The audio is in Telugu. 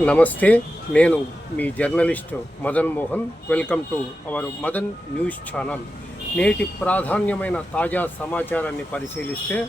నమస్తే నేను మీ journalist Madan Mohan. Welcome to our Madan news channel. నేటి ప్రాధాన్యమైన తాజా సమాచారాన్ని పరిశీలిస్తే